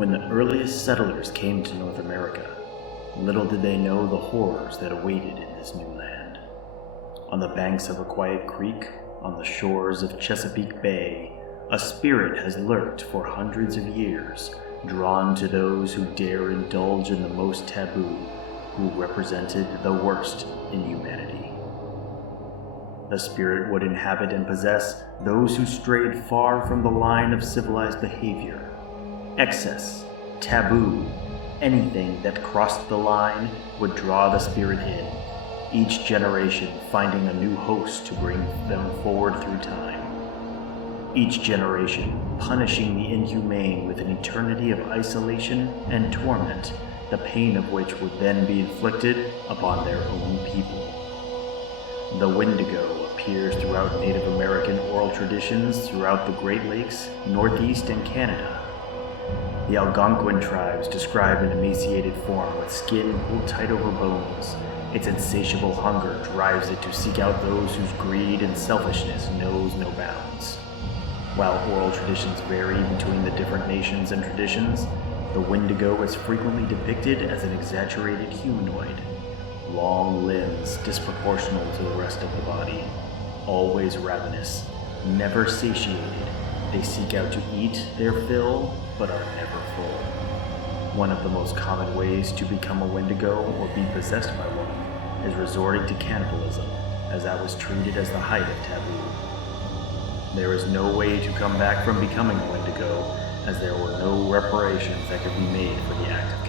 When the earliest settlers came to North America, little did they know the horrors that awaited in this new land. On the banks of a quiet creek, on the shores of Chesapeake Bay, a spirit has lurked for hundreds of years, drawn to those who dare indulge in the most taboo, who represented the worst in humanity. The spirit would inhabit and possess those who strayed far from the line of civilized behavior. Excess, taboo, anything that crossed the line would draw the spirit in, each generation finding a new host to bring them forward through time. Each generation punishing the inhumane with an eternity of isolation and torment, the pain of which would then be inflicted upon their own people. The Wendigo appears throughout Native American oral traditions throughout the Great Lakes, Northeast, and Canada. The Algonquin tribes describe an emaciated form with skin pulled tight over bones. Its insatiable hunger drives it to seek out those whose greed and selfishness knows no bounds. While oral traditions vary between the different nations and traditions, the Wendigo is frequently depicted as an exaggerated humanoid. Long limbs disproportional to the rest of the body, always ravenous, never satiated. They seek out to eat their fill, but are never full. One of the most common ways to become a Wendigo or be possessed by one is resorting to cannibalism, as that was treated as the height of taboo. There is no way to come back from becoming a Wendigo, as there were no reparations that could be made for the act